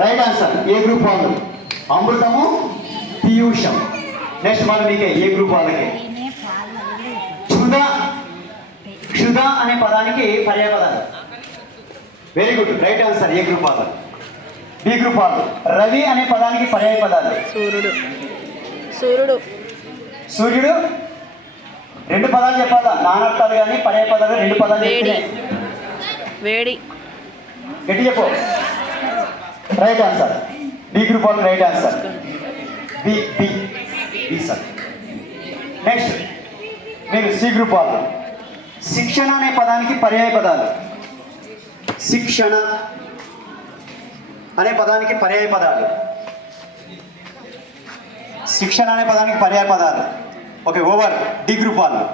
Right answer A group వాళ్ళు అమృతము పీయూషం. Next మనం మీకు ఏ గ్రూప్ వాళ్ళకి క్షుధ. క్షుధ అనే పదానికి పర్యాయ పదాలు. Very good right answer A group వాళ్ళు. బి గ్రూప్ వాళ్ళు రవి అనే పదానికి పర్యాయ పదాలు. సూర్యుడు. సూర్యుడు. సూర్యుడు రెండు పదాలు చెప్పాలా, నానర్థాలు కానీ పర్యాయ పదాలు రెండు పదాలు. వేడి. వేడి. గట్టి చెప్పు. రైట్ ఆన్సర్ బి గ్రూప్ వాళ్ళు right answer. B B B sir. Next మీరు సి గ్రూప్ వాళ్ళు శిక్షణ అనే పదానికి పర్యాయ పదాలు. శిక్షణ అనే పదానికి పర్యాయ పదాలు. శిక్షణ అనే పదానికి పర్యాయ పదాలు. Okay over. డి గ్రూప్ వాళ్ళు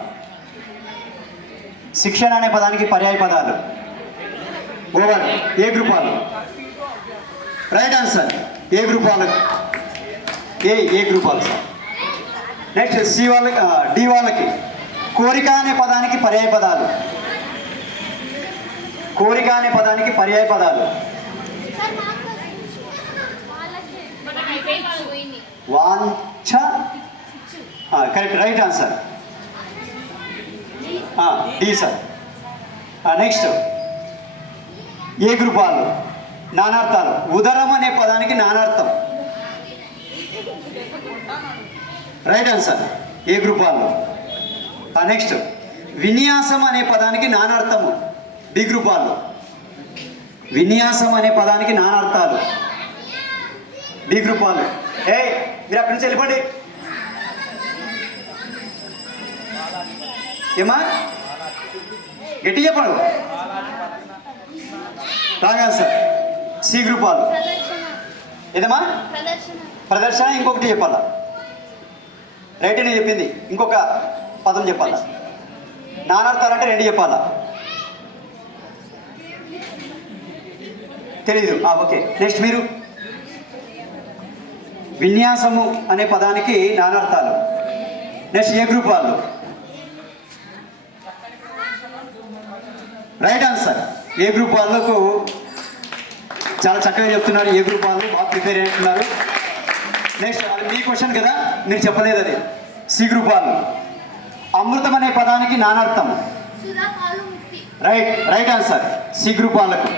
శిక్షణ అనే పదానికి పర్యాయ పదాలు. ఓవర్. ఏ గ్రూప్ వాళ్ళు రైట్ ఆన్సర్ ఏ గ్రూప్ వాళ్ళకి ఏ గ్రూప్ వాళ్ళు సార్. నెక్స్ట్ సి వాళ్ళకి డి వాళ్ళకి కోరిక అనే పదానికి పర్యాయ పదాలు. కోరిక అనే పదానికి పర్యాయ పదాలు. వాంఛ correct right answer D sir. Next A group వాళ్ళు నానార్థాలు. ఉదరం అనే పదానికి నానార్థం. రైట్ ఆన్సర్ ఏ గ్రూప్ వాళ్ళు. నెక్స్ట్ విన్యాసం అనే పదానికి నానార్థము. బి గ్రూప్ వాళ్ళు విన్యాసం అనే పదానికి నానార్థాలు. బి గ్రూప్ వాళ్ళు ఏ మీరు అక్కడి నుంచి వెళ్ళిపోండి. ఏమా గట్టి చెప్పండి. రాంగ్ ఆన్సర్ సి గ్రూప్ వాళ్ళు ఏదమ్మా ప్రదర్శన. ఇంకొకటి చెప్పాలా. రైట్ అని చెప్పింది ఇంకొక పదం చెప్పాలా. నానార్థాలంటే రెండు చెప్పాలా. తెలీదు. ఓకే నెక్స్ట్ మీరు విన్యాసము అనే పదానికి నానార్థాలు. నెక్స్ట్ ఏ గ్రూప్ వాళ్ళు రైట్ ఆన్సర్ ఏ గ్రూప్ వాళ్ళకు చాలా చక్కగా చెప్తున్నారు. ఏ గ్రూప్ వాళ్ళు బాగా ప్రిపేర్ అవుతున్నారు. నెక్స్ట్ అది మీ క్వశ్చన్ కదా మీరు చెప్పలేదు అది. సి గ్రూప్ వాళ్ళు అమృతం అనే పదానికి నానార్థం. రైట్ ఆన్సర్ సి గ్రూప్ వాళ్ళకు